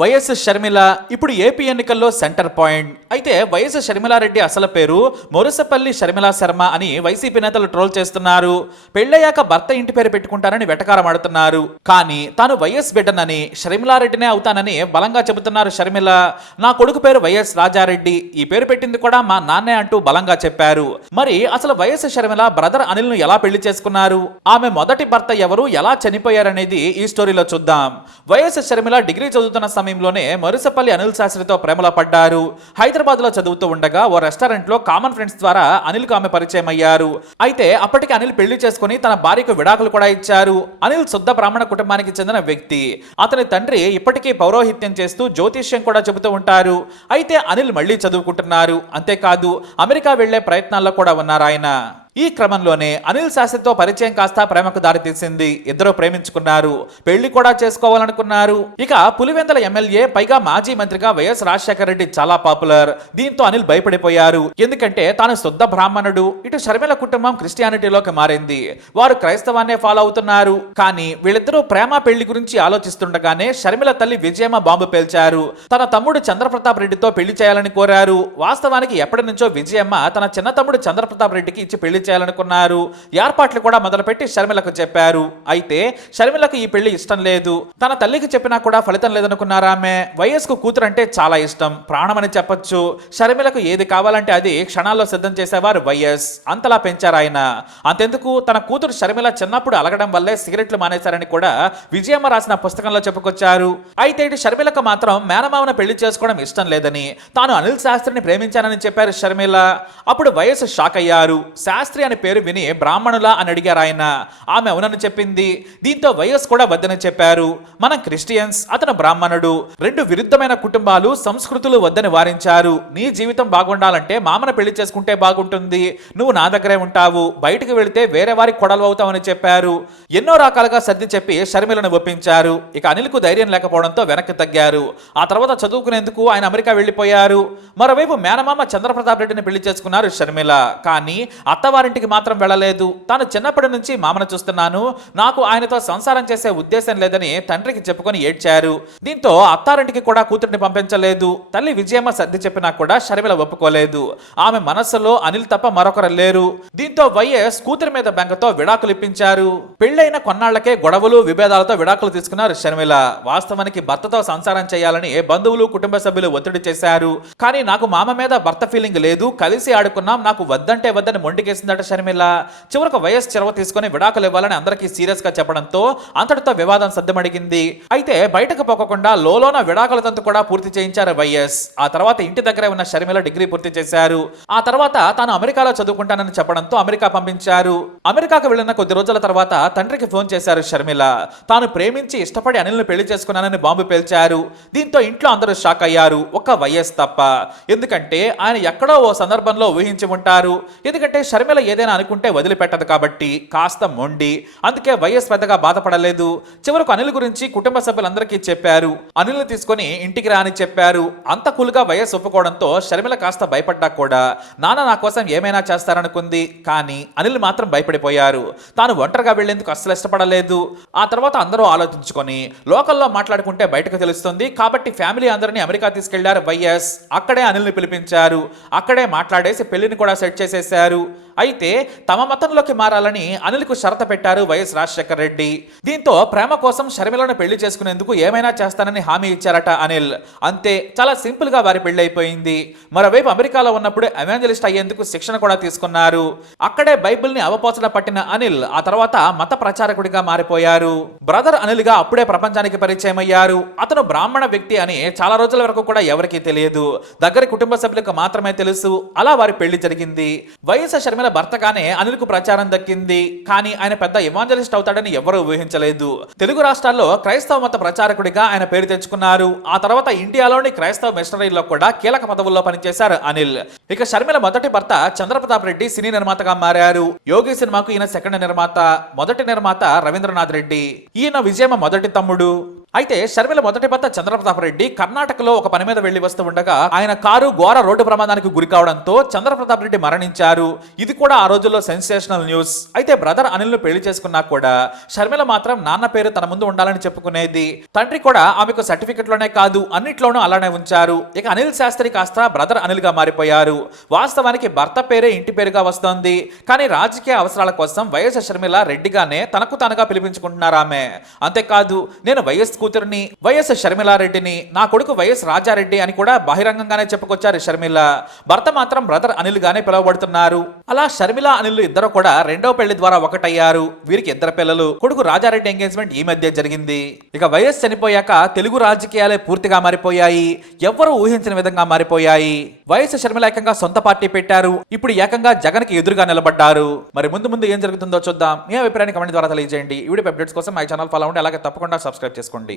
YS Sharmila ఇప్పుడు AP ఎన్నికల్లో centre point. అయితే వైఎస్ షర్మిలారెడ్డి అసలు పేరు మొరుసపల్లి షర్మిలా శర్మ అని వైసీపీ నేతలు ట్రోల్ చేస్తున్నారు. పెళ్లయ్యాక భర్త ఇంటి పేరు పెట్టుకుంటారని వెటకారమాడుతున్నారు. కానీ తాను వైఎస్ బిడ్డనని, షర్మిలారెడ్డినే అవుతానని బలంగా చెబుతున్నారు షర్మిల. నా కొడుకు పేరు వైఎస్ రాజారెడ్డి, ఈ పేరు పెట్టింది కూడా మా నాన్నే అంటూ బలంగా చెప్పారు. మరి అసలు వైఎస్ షర్మిల బ్రదర్ అనిల్ ను ఎలా పెళ్లి చేసుకున్నారు, ఆమె మొదటి భర్త ఎవరు, ఎలా చనిపోయారనేది ఈ స్టోరీలో చూద్దాం. వైఎస్ షర్మిల డిగ్రీ చదువుతున్న సమయంలోనే మరుసపల్లి అనిల్ శాస్త్రితో ప్రేమలో పడ్డారు. హైదరాబాద్ లో చదువుతూ ఉండగా ఓ రెస్టారెంట్ లో కామన్ ఫ్రెండ్స్ ద్వారా అనిల్ కు ఆమె పరిచయం అయ్యారు. అయితే అప్పటికి అనిల్ పెళ్లి చేసుకుని తన భార్యకు విడాకులు కూడా ఇచ్చారు. అనిల్ శుద్ధ బ్రాహ్మణ కుటుంబానికి చెందిన వ్యక్తి. అతని తండ్రి ఇప్పటికీ పౌరోహిత్యం చేస్తూ జ్యోతిష్యం కూడా చెబుతూ ఉంటారు. అయితే అనిల్ మళ్లీ చదువుకుంటున్నారు. అంతేకాదు అమెరికా వెళ్లే ప్రయత్నాల్లో కూడా ఉన్నారు ఆయన. ఈ క్రమంలోనే అనిల్ శాస్త్రితో పరిచయం కాస్త ప్రేమకు దారితీసింది. ఇద్దరు ప్రేమించుకున్నారు, పెళ్లి కూడా చేసుకోవాలనుకున్నారు. ఇక పులివెందుల ఎమ్మెల్యే, పైగా మాజీ మంత్రిగా వైఎస్ రాజశేఖర రెడ్డి చాలా పాపులర్. దీంతో అనిల్ భయపడిపోయారు. ఎందుకంటే తాను శుద్ధ బ్రాహ్మణుడు, ఇటు షర్మిల కుటుంబం క్రిస్టియానిటీలోకి మారింది, వారు క్రైస్తవాన్నే ఫాలో అవుతున్నారు. కానీ వీళ్ళిద్దరూ ప్రేమ పెళ్లి గురించి ఆలోచిస్తుండగానే షర్మిల తల్లి విజయమ్మ బాంబు పేల్చారు. తన తమ్ముడు చంద్రప్రతాప్ రెడ్డితో పెళ్లి చేయాలని కోరారు. వాస్తవానికి ఎప్పటి నుంచో విజయమ్మ తన చిన్న తమ్ముడు చంద్రప్రతాప్ రెడ్డికి ఇచ్చి పెళ్లి చేయాలనుకున్నారు. ఏర్పాట్లు కూడా మొదలుపెట్టి షర్మిలకు చెప్పారు. అయితే షర్మిలకు ఈ పెళ్లి ఇష్టం లేదు. తన తల్లికి చెప్పినా కూడా ఫలితం లేదనుకున్నారామె. వైఎస్ కు కూతురు అంటే చాలా ఇష్టం, ప్రాణమని చెప్పొచ్చు. షర్మిలకు ఏది కావాలంటే అది క్షణాల్లో సిద్ధం చేసేవారు వైఎస్. అంతలా పెంచారు ఆయన. అంతెందుకు, తన కూతురు షర్మిల చిన్నప్పుడు అలగడం వల్లే సిగరెట్లు మానేశారని కూడా విజయమ్మ రాసిన పుస్తకంలో చెప్పుకొచ్చారు. అయితే ఇటు షర్మిలకు మాత్రం మేనమామను పెళ్లి చేసుకోవడం ఇష్టం లేదని, తాను అనిల్ శాస్త్రిని ప్రేమించానని చెప్పారు షర్మిల. అప్పుడు వైఎస్ షాక్ అయ్యారు. శాస్త్రి అని పేరు విని బ్రాహ్మణులా అని అడిగారు ఆయన. ఆమె అవునని చెప్పింది. దీంతో వైఎస్ కూడా వద్దని చెప్పారు. మనం క్రిస్టియన్స్, అతను బ్రాహ్మణుడు, రెండు విరుద్ధమైన కుటుంబాలు, సంస్కృతులు వద్దని వారించారు. నీ జీవితం బాగుండాలంటే మామను పెళ్లి చేసుకుంటే బాగుంటుంది, నువ్వు నా దగ్గరే ఉంటావు, బయటకు వెళితే వేరే వారికి కొడలు అవుతావని చెప్పారు. ఎన్నో రకాలుగా సర్ది చెప్పి షర్మిలను ఒప్పించారు. ఇక అనిల్కు ధైర్యం లేకపోవడంతో వెనక్కి తగ్గారు. ఆ తర్వాత చదువుకునేందుకు ఆయన అమెరికా వెళ్లిపోయారు. మరోవైపు మేనమామ చంద్రప్రతాప్ రెడ్డిని పెళ్లి చేసుకున్నారు షర్మిల. కానీ అత్తవారింటికి మాత్రం వెళ్ళలేదు. తాను చిన్నప్పటి నుంచి మామను చూస్తున్నాను, నాకు ఆయనతో సంసారం చేసే ఉద్దేశం లేదని తండ్రికి చెప్పుకొని ఏడ్చారు. దీంతో అత్తారింటికి కూడా కూతురిని పంపించలేదు. తల్లి విజయమ్మ సర్ది చెప్పినా కూడా షర్మిల ఒప్పుకోలేదు. ఆమె మనస్సులో అనిల్ తప్ప మరొకరు లేరు. దీంతో వైఎస్ కూతురి మీద బెంగతో విడాకులు ఇప్పించారు. పెళ్లైన కొన్నాళ్లకే గొడవలు, విభేదాలతో విడాకులు తీసుకున్నారు షర్మిల. వాస్తవానికి భర్తతో సంసారం చేయాలని బంధువులు, కుటుంబ సభ్యులు ఒత్తిడి చేశారు. కానీ నాకు మామ మీద భర్త ఫీలింగ్ లేదు, కలిసి ఆడుకున్నాం, నాకు వద్దంటే వద్దని మొండికేసిందట షర్మిల. చివరకు వైఎస్ చెరవ తీసుకుని విడాకులు ఇవ్వాలని అందరికీ సీరియస్ గా చెప్పడంతో అంతటితో వివాదం సద్దుమడిగింది. అయితే బయటకు పోకుండా లోలోన విడాకుల తంతు కూడా పూర్తి చేయించారు వైఎస్. ఆ తర్వాత ఇంటి దగ్గరే ఉన్న షర్మిల డిగ్రీ పూర్తి చేశారు. ఆ తర్వాత తాను అమెరికాలో చదువుకుంటానని చెప్పడంతో అమెరికా పంపించారు. అమెరికాకు వెళ్లిన కొద్ది రోజుల తర్వాత తండ్రికి ఫోన్ చేశారు షర్మిల. తాను ప్రేమించి ఇష్టపడి అనిల్ను పెళ్లి చేసుకున్నానని బాంబు పేల్చారు. దీంతో ఇంట్లో అందరూ షాక్ అయ్యారు, ఒక్క వైఎస్ తప్ప. ఎందుకంటే ఆయన ఎక్కడో ఓ సందర్భంలో ఊహించి ఉంటారు. ఎందుకంటే షర్మిల ఏదైనా అనుకుంటే వదిలిపెట్టదు కాబట్టి కాస్త మొండి. అందుకే వైఎస్ పెద్దగా బాధపడలేదు. చివరకు అనిల్ గురించి కుటుంబ సభ్యులందరికీ చెప్పారు. అనిల్ని తీసుకొని ఇంటికి రాని చెప్పారు. అంత కూల్గా వైఎస్ ఒప్పుకోవడంతో షర్మిల కాస్త భయపడ్డా కూడా నాన్న నా కోసం ఏమైనా చేస్తారనుకుంది. కానీ అనిల్ మాత్రం భయపడిపోయారు. తాను ఒంటరిగా వెళ్లేందుకు అస్సలు ఇష్టపడలేదు. ఆ తర్వాత అందరూ ఆలోచించుకొని లోకల్లో మాట్లాడుకుంటే బయటకు తెలుస్తుంది కాబట్టి ఫ్యామిలీ అందరినీ అమెరికా తీసుకెళ్లారు వైఎస్. అక్కడే అనిల్ని పిలిపించారు. అక్కడే మాట్లాడేసి పెళ్లిని కూడా సెట్ చేసేశారు. అయితే తమ మతంలోకి మారాలని అనిల్కు షరత పెట్టారు వైఎస్ రాజశేఖర రెడ్డి. దీంతో ప్రేమ కోసం షర్మిలను పెళ్లి చేసుకునేందుకు ఏమైనా చేస్తానని హామీ ఇచ్చారట అనిల్. అంతే, చాలా సింపుల్ గా వారి పెళ్లి అయిపోయింది. మరోవైపు అమెరికాలో ఉన్నప్పుడు ఎవాంజలిస్ట్ అయ్యేందుకు శిక్షణ కూడా తీసుకున్నారు. అక్కడే బైబిల్ ని అవపోసన పట్టిన అనిల్ ఆ తర్వాత మత ప్రచారకుడిగా మారిపోయారు. బ్రదర్ అనిల్ గా అప్పుడే ప్రపంచానికి పరిచయం అయ్యారు. అతను బ్రాహ్మణ వ్యక్తి అని చాలా రోజుల వరకు కూడా ఎవరికీ తెలియదు, దగ్గరి కుటుంబ సభ్యులకు మాత్రమే తెలుసు. అలా వారి పెళ్లి జరిగింది. వైఎస్ షర్మిల భర్తగానే అనిల్కు ప్రచారం దక్కింది. కానీ ఆయన పెద్ద ఎవాంజలిస్ట్ అవుతాడని ఎవరూ ఊహించలేదు. తెలుగు రాష్ట్రాల్లో క్రైస్తవ మత ప్రచారకుడిగా ఆయన పేరు తెచ్చుకున్నారు. ఆ తర్వాత ఇండియాలోని క్రైస్తవ మిషనరీలో కూడా కీలక పదవుల్లో పనిచేశారు అనిల్. ఇక షర్మిల మొదటి భర్త చంద్రప్రతాప్ రెడ్డి సినీ నిర్మాతగా మారారు. యోగి సినిమాకు ఈయన సెకండ్ నిర్మాత. మొదటి నిర్మాత రవీంద్రనాథ్ రెడ్డి. ఈయన విజయమ్మ మొదటి తమ్ముడు. అయితే షర్మిల మొదటి భర్త చంద్రప్రతాప్ రెడ్డి కర్ణాటకలో ఒక పని మీద వెళ్లి వస్తూ ఉండగా ఆయన కారు ఘోర రోడ్డు ప్రమాదానికి గురి కావడంతో చంద్రప్రతాప్ రెడ్డి మరణించారు. ఇది కూడా ఆ రోజుల్లో సెన్సేషనల్ న్యూస్. అయితే బ్రదర్ అనిల్ ను పెళ్లి చేసుకున్నా కూడా షర్మిల మాత్రం నాన్న పేరు తన ముందు ఉండాలని చెప్పుకునేది. తండ్రి కూడా ఆమెకు సర్టిఫికెట్ లోనే కాదు అన్నిట్లోనూ అలానే ఉంచారు. ఇక అనిల్ శాస్త్రి కాస్త బ్రదర్ అనిల్ గా మారిపోయారు. వాస్తవానికి భర్త పేరే ఇంటి పేరుగా వస్తోంది. కానీ రాజకీయ అవసరాల కోసం వైఎస్ షర్మిల రెడ్డిగానే తనకు తానుగా పిలిపించుకుంటున్నారు ఆమె. అంతేకాదు నేను వైఎస్ కూతురిని, వైఎస్ షర్మిలారెడ్డిని, నా కొడుకు వైఎస్ రాజారెడ్డి అని కూడా బహిరంగంగానే చెప్పుకొచ్చారు షర్మిల. భర్త మాత్రం బ్రదర్ అనిల్ గానే పిలువబడుతున్నారు. అలా షర్మిల అనిల్ ఇద్దరు కూడా రెండో పెళ్లి ద్వారా ఒకటయ్యారు. వీరికి ఇద్దరు పిల్లలు. కొడుకు రాజారెడ్డి ఎంగేజ్మెంట్ ఈ మధ్య జరిగింది. ఇక వైఎస్ చనిపోయాక తెలుగు రాజకీయాలే పూర్తిగా మారిపోయాయి. ఎవ్వరూ ఊహించిన విధంగా మారిపోయాయి. వైఎస్ షర్మిల ఏకంగా సొంత పార్టీ పెట్టారు. ఇప్పుడు ఏకంగా జగన్ కి ఎదురుగా నిలబడ్డారు. మరి ముందు ఏం జరుగుతుందో చూద్దాం. మీ అభిప్రాయాన్ని కమెంట్ ద్వారా తెలియజేయండి. ఈ వీడియో అప్డేట్స్ కోసం మై ఛానల్ ఫాలో అవ్వండి. అలాగే తప్పకుండా సబ్స్క్రైబ్ చేసుకోండి.